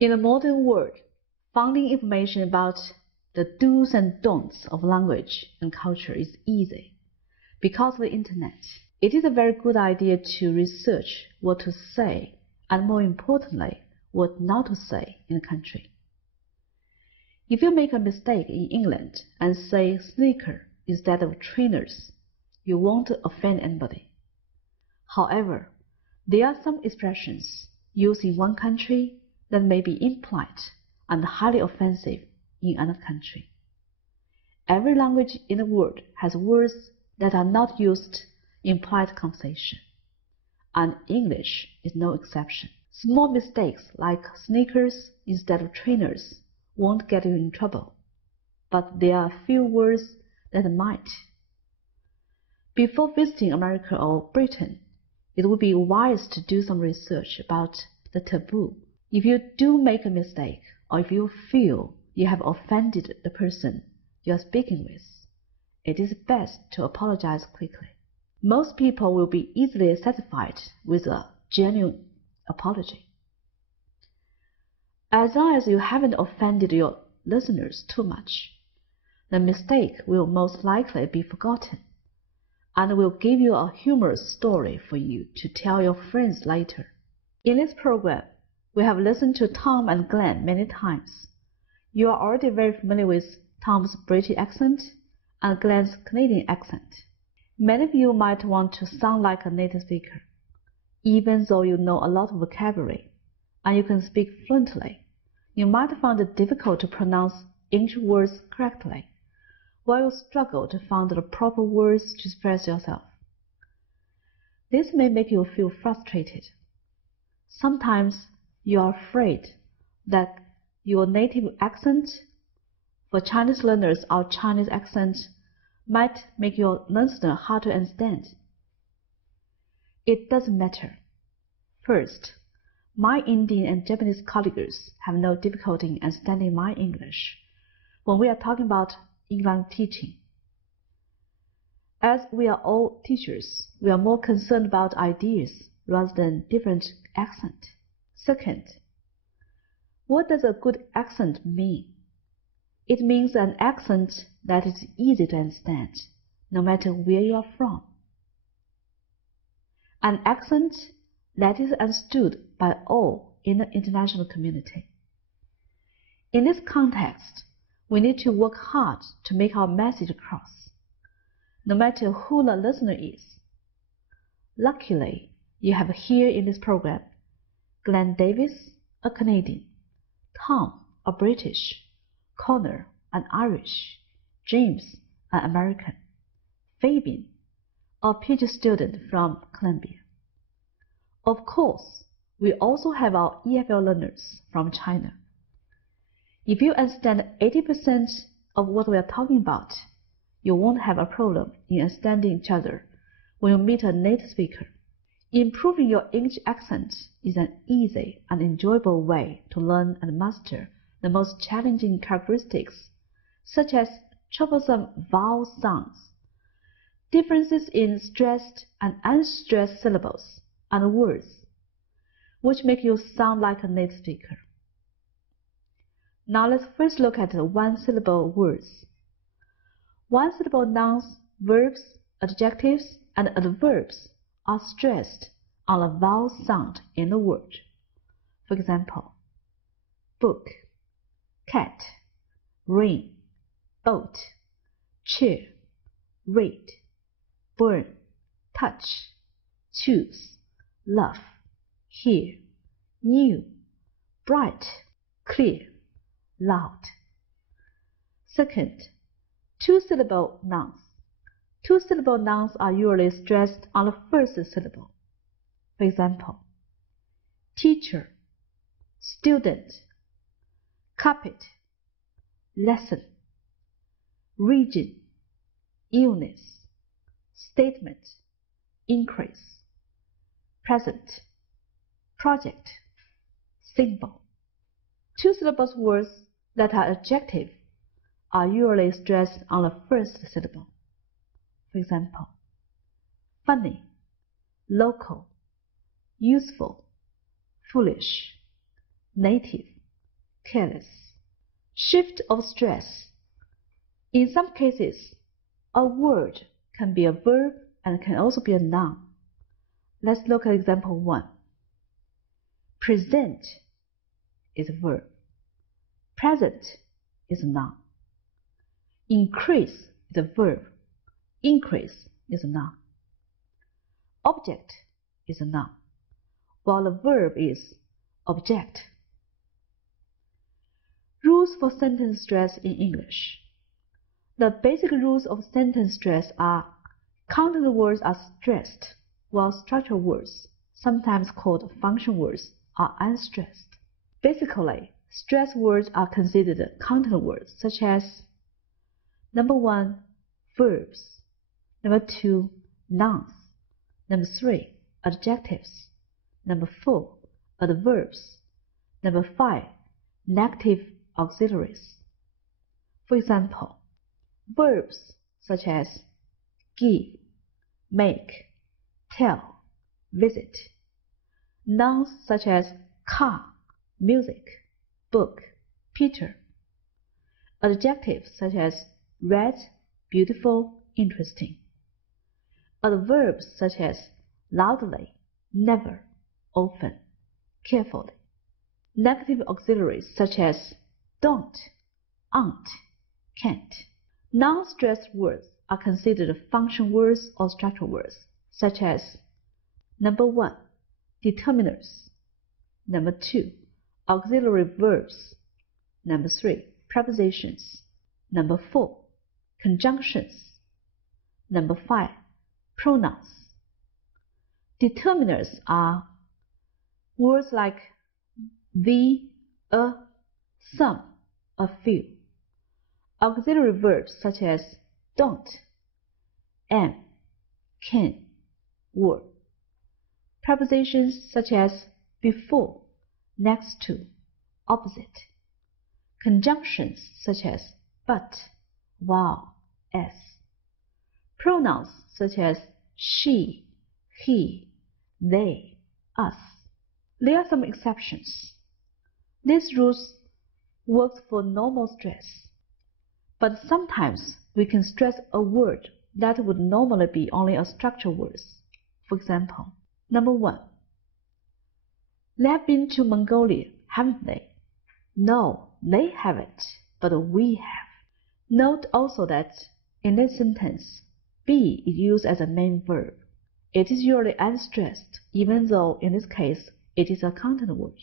In the modern world, finding information about the do's and don'ts of language and culture is easy. Because of the internet, it is a very good idea to research what to say and, more importantly, what not to say in a country. If you make a mistake in England and say sneaker instead of trainers, you won't offend anybody. However, there are some expressions used in one country that may be impolite and highly offensive in another country. Every language in the world has words that are not used in polite conversation, and English is no exception. Small mistakes like sneakers instead of trainers won't get you in trouble, but there are a few words that might. Before visiting America or Britain, it would be wise to do some research about the taboo. If you do make a mistake, or if you feel you have offended the person you are speaking with, it is best to apologize quickly. Most people will be easily satisfied with a genuine apology. As long as you haven't offended your listeners too much, the mistake will most likely be forgotten and will give you a humorous story for you to tell your friends later. In this program, we have listened to Tom and Glenn many times. You are already very familiar with Tom's British accent and Glenn's Canadian accent. Many of you might want to sound like a native speaker, even though you know a lot of vocabulary and you can speak fluently. You might find it difficult to pronounce English words correctly, while you struggle to find the proper words to express yourself. This may make you feel frustrated. Sometimes you are afraid that your native accent, for Chinese learners, our Chinese accent might make your listener hard to understand. It doesn't matter. First, my Indian and Japanese colleagues have no difficulty in understanding my English when we are talking about English teaching. As we are all teachers, we are more concerned about ideas rather than different accent. Second, what does a good accent mean? It means an accent that is easy to understand, no matter where you are from. An accent that is understood by all in the international community. In this context, we need to work hard to make our message across, no matter who the listener is. Luckily, you have here in this program Glenn Davis, a Canadian, Tom, a British, Connor, an Irish, James, an American, Fabian, a PhD student from Columbia. Of course, we also have our EFL learners from China. If you understand 80% of what we are talking about, you won't have a problem in understanding each other when you meet a native speaker. Improving your English accent is an easy and enjoyable way to learn and master the most challenging characteristics, such as troublesome vowel sounds, differences in stressed and unstressed syllables and words, which make you sound like a native speaker. Now let's first look at the one-syllable words. One-syllable nouns, verbs, adjectives, and adverbs are stressed on a vowel sound in the word. For example, book, cat, rain, boat, chair, read, burn, touch, choose, love, hear, new, bright, clear, loud. Second, two-syllable nouns. Two-syllable nouns are usually stressed on the first syllable. For example, teacher, student, carpet, lesson, region, illness, statement, increase, present, project, symbol. Two-syllable words that are adjective are usually stressed on the first syllable. For example, funny, local, useful, foolish, native, careless. Shift of stress. In some cases, a word can be a verb and can also be a noun. Let's look at example 1. Present is a verb. Present is a noun. Increase is a verb. Increase is a noun. Object is a noun, while the verb is object. Rules for sentence stress in English. The basic rules of sentence stress are content words are stressed, while structural words, sometimes called function words, are unstressed. Basically, stressed words are considered content words, such as number 1, verbs, number 2, nouns, number 3, adjectives, number 4, adverbs, number 5, negative auxiliaries. For example, verbs such as give, make, tell, visit. Nouns such as car, music, book, Peter. Adjectives such as red, beautiful, interesting. Adverbs such as loudly, never, often, carefully. Negative auxiliaries such as don't, aren't, can't. Non-stressed words are considered function words or structural words, such as number 1, determiners, number 2, auxiliary verbs, number 3, prepositions, number 4, conjunctions, number 5, pronouns. Determiners are words like the, a, some, a few. Auxiliary verbs such as don't, am, can, were. Prepositions such as before, next to, opposite. Conjunctions such as but, while, as. Pronouns such as she, he, they, us. There are some exceptions. These rules work for normal stress, but sometimes we can stress a word that would normally be only a structural word. For example, number 1. They have been to Mongolia, haven't they? No, they haven't, but we have. Note also that in this sentence, be is used as a main verb. It is usually unstressed, even though in this case it is a content word.